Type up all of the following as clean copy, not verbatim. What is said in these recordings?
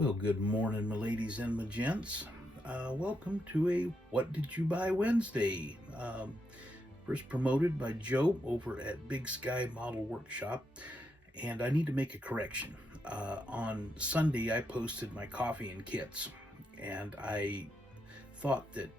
Well, good morning, my ladies and my gents. Welcome to a What Did You Buy Wednesday? First promoted by Joe over at Big Sky Model Workshop. And I need to make a correction. On Sunday, I posted my coffee and kits, and I thought that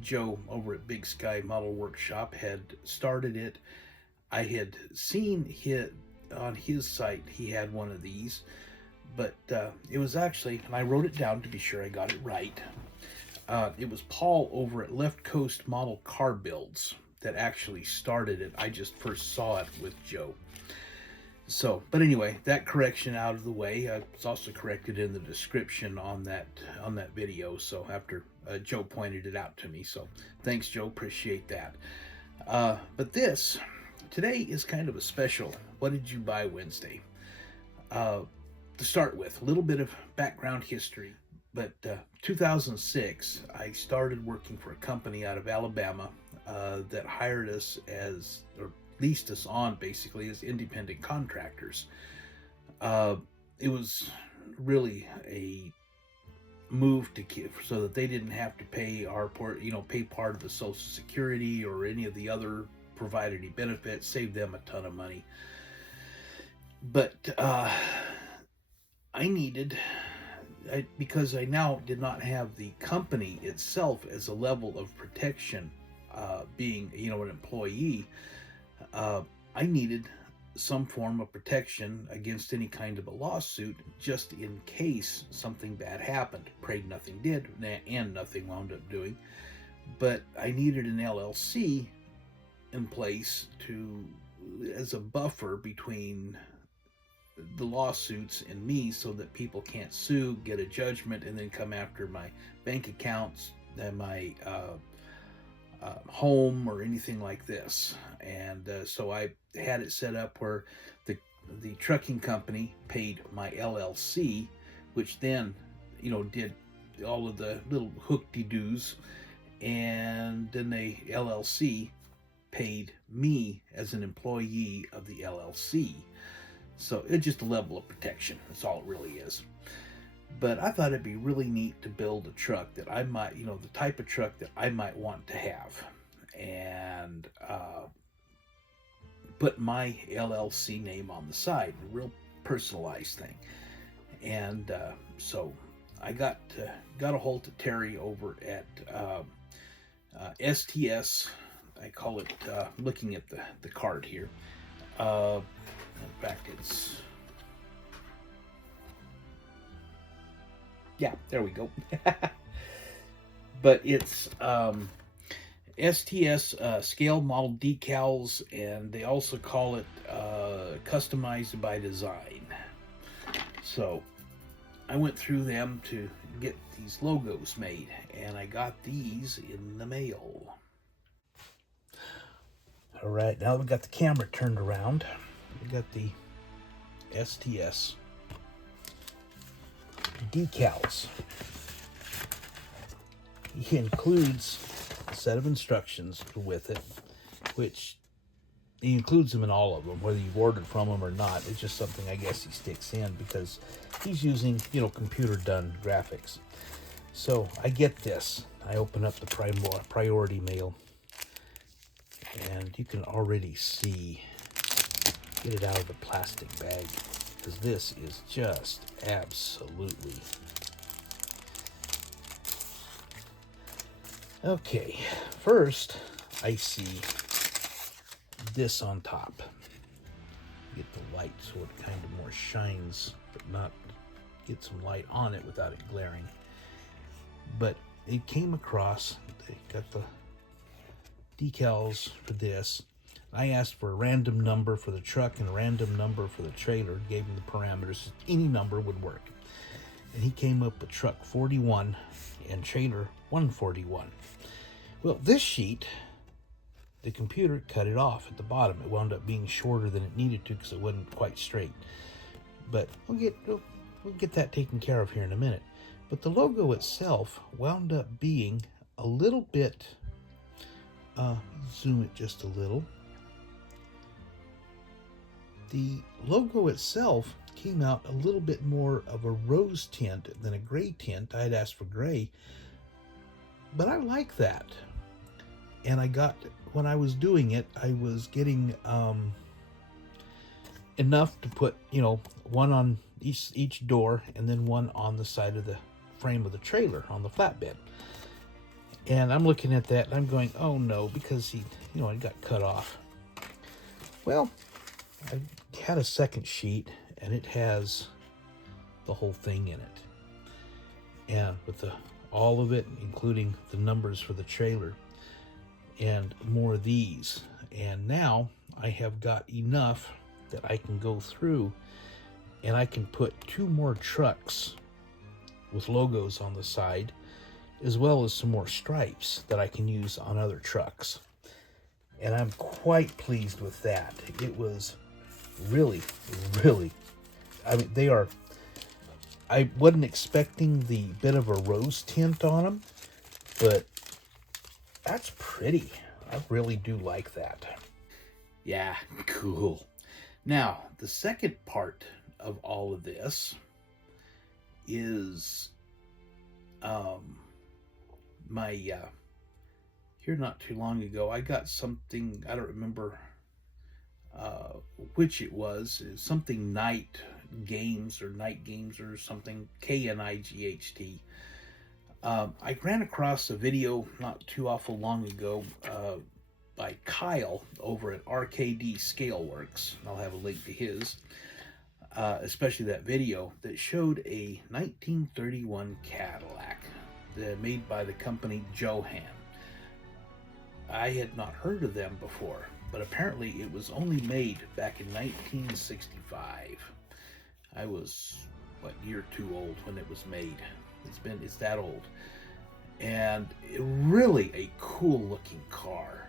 Joe over at Big Sky Model Workshop had started it. I had seen on his site he had one of these, but it was actually, and I wrote it down to be sure I got it right. It was Paul over at Left Coast Model Car Builds that actually started it. I just first saw it with Joe. So, but anyway, that correction out of the way. It's also corrected in the description on that video. So after Joe pointed it out to me, so thanks, Joe. Appreciate that. But today is kind of a special What Did You Buy Wednesday? To start with, a little bit of background history. But 2006, I started working for a company out of Alabama that hired us or leased us on basically as independent contractors. It was really a move so that they didn't have to pay pay part of the Social Security or any of the other provided benefits, save them a ton of money. But because I now did not have the company itself as a level of protection, being an employee, I needed some form of protection against any kind of a lawsuit, just in case something bad happened. Prayed nothing did, and nothing wound up doing. But I needed an LLC in place as a buffer between the lawsuits and me, so that people can't sue, get a judgment, and then come after my bank accounts and my home or anything like this. And so I had it set up where the trucking company paid my LLC, which then did all of the little hook-de-doos, and then the LLC paid me as an employee of the LLC. So it's just a level of protection. That's all it really is. But I thought it'd be really neat to build a truck that I might, the type of truck that I might want to have, and put my LLC name on the side, a real personalized thing. And so I got a hold of Terry over at STS. I call it, looking at the card here. In fact, yeah, there we go. But it's STS scale model decals, and they also call it customized by design. So I went through them to get these logos made, and I got these in the mail. All right, now we've got the camera turned around. We got the STS decals. He includes a set of instructions with it, which he includes them in all of them, whether you've ordered from him or not. It's just something I guess he sticks in because he's using, computer done graphics. So I get this. I open up the priority mail, and you can already see, get it out of the plastic bag, because this is just absolutely. Okay, first I see this on top. Get the light so it kind of more shines, but not get some light on it without it glaring. But it came across, they got the decals for this. I asked for a random number for the truck and a random number for the trailer, gave him the parameters. Any number would work. And he came up with truck 41 and trailer 141. Well, this sheet, the computer cut it off at the bottom. It wound up being shorter than it needed to because it wasn't quite straight. But we'll get that taken care of here in a minute. But the logo itself wound up being a little bit, zoom it just a little. The logo itself came out a little bit more of a rose tint than a gray tint. I had asked for gray, but I like that. And I got, when I was doing it, I was getting enough to put, you know, one on each door and then one on the side of the frame of the trailer on the flatbed. And I'm looking at that and I'm going, oh no, because he, you know, it got cut off. Well, I had a second sheet and it has the whole thing in it. And with all of it, including the numbers for the trailer and more of these. And now I have got enough that I can go through and I can put 2 more trucks with logos on the side, as well as some more stripes that I can use on other trucks. And I'm quite pleased with that. It was really, really, I mean, they are, I wasn't expecting the bit of a rose tint on them, but that's pretty. I really do like that. Yeah, cool. Now, the second part of all of this is my here not too long ago I got something, I don't remember which it was, something Night Games or Night Games or something, KNIGHT. I ran across a video not too awful long ago by Kyle over at RKD Scaleworks. I'll have a link to his, especially that video that showed a 1931 Cadillac made by the company Johan. I had not heard of them before, but apparently it was only made back in 1965. I was, what, year or two old when it was made. It's that old. And really a cool looking car.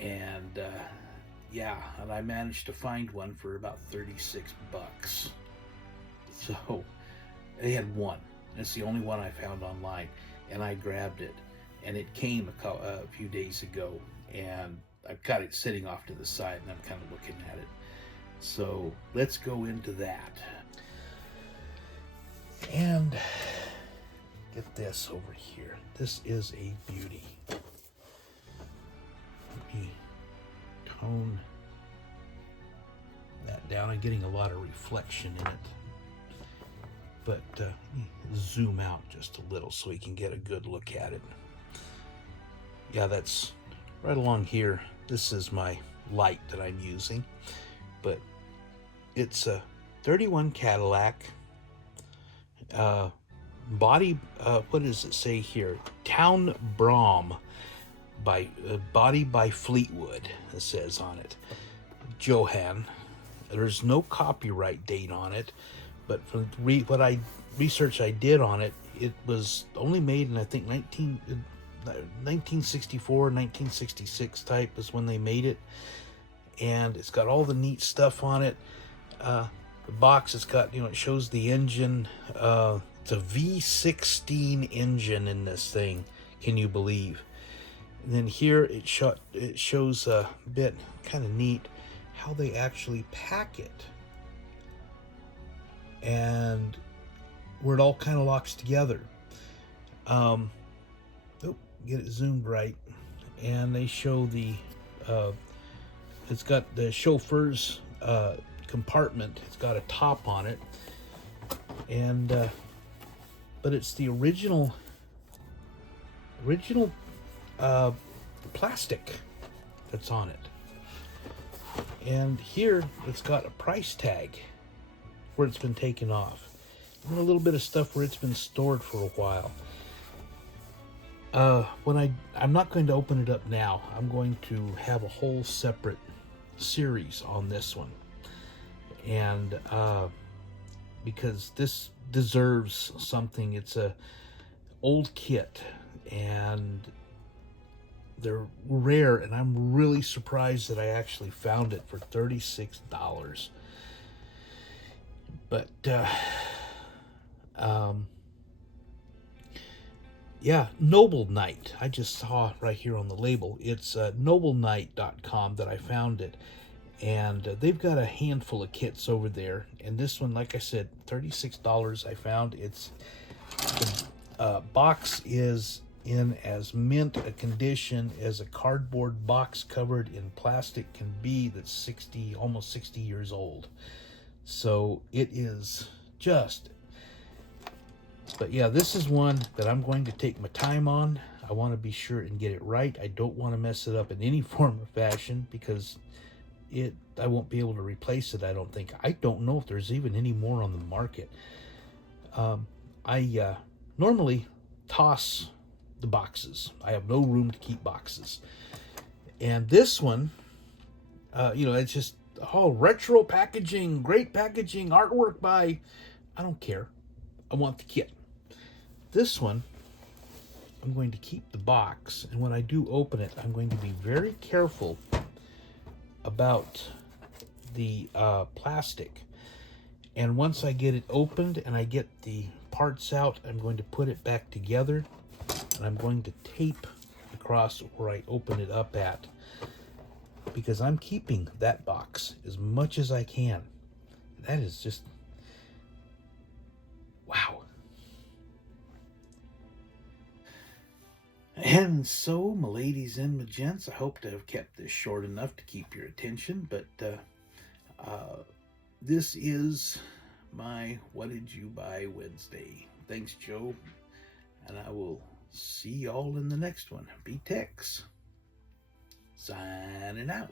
And yeah, and I managed to find one for about 36 bucks. So they had one. It's the only one I found online, and I grabbed it. And it came a few days ago, and I've got it sitting off to the side, and I'm kind of looking at it. So let's go into that. And get this over here. This is a beauty. Let me tone that down. I'm getting a lot of reflection in it. But zoom out just a little so you can get a good look at it. Yeah, that's right along here. This is my light that I'm using. But it's a 31 Cadillac. Body, what does it say here? Town Brougham, by body by Fleetwood, it says on it. Johan. There's no copyright date on it, but from what research I did on it, it was only made in, I think, 1964, 1966 type is when they made it. And it's got all the neat stuff on it. The box, it's got, it shows the engine. It's a V16 engine in this thing. Can you believe? And then here it shows a bit kind of neat how they actually pack it. And where it all kind of locks together. Get it zoomed right. And they show the, it's got the chauffeur's compartment. It's got a top on it. And, but it's the original plastic that's on it. And here it's got a price tag where it's been taken off. And a little bit of stuff where it's been stored for a while. I'm not going to open it up now. I'm going to have a whole separate series on this one. And because this deserves something. It's a old kit and they're rare, and I'm really surprised that I actually found it for $36. But yeah, Noble Knight. I just saw right here on the label. It's nobleknight.com that I found it. And they've got a handful of kits over there. And this one, like I said, $36 I found. The box is in as mint a condition as a cardboard box covered in plastic can be, that's almost 60 years old. So it is just, but yeah, this is one that I'm going to take my time on. I want to be sure and get it right. I don't want to mess it up in any form or fashion, because I won't be able to replace it, I don't think. I don't know if there's even any more on the market. I normally toss the boxes. I have no room to keep boxes. And this one, it's just retro packaging, great packaging, artwork by, I don't care. I want the kit. This one, I'm going to keep the box, and when I do open it, I'm going to be very careful about the plastic. And once I get it opened and I get the parts out, I'm going to put it back together, and I'm going to tape across where I open it up at, because I'm keeping that box as much as I can. That is just, wow. And so, my ladies and my gents, I hope to have kept this short enough to keep your attention, but this is my What Did You Buy Wednesday. Thanks, Joe, and I will see y'all in the next one. Be Tex, signing out.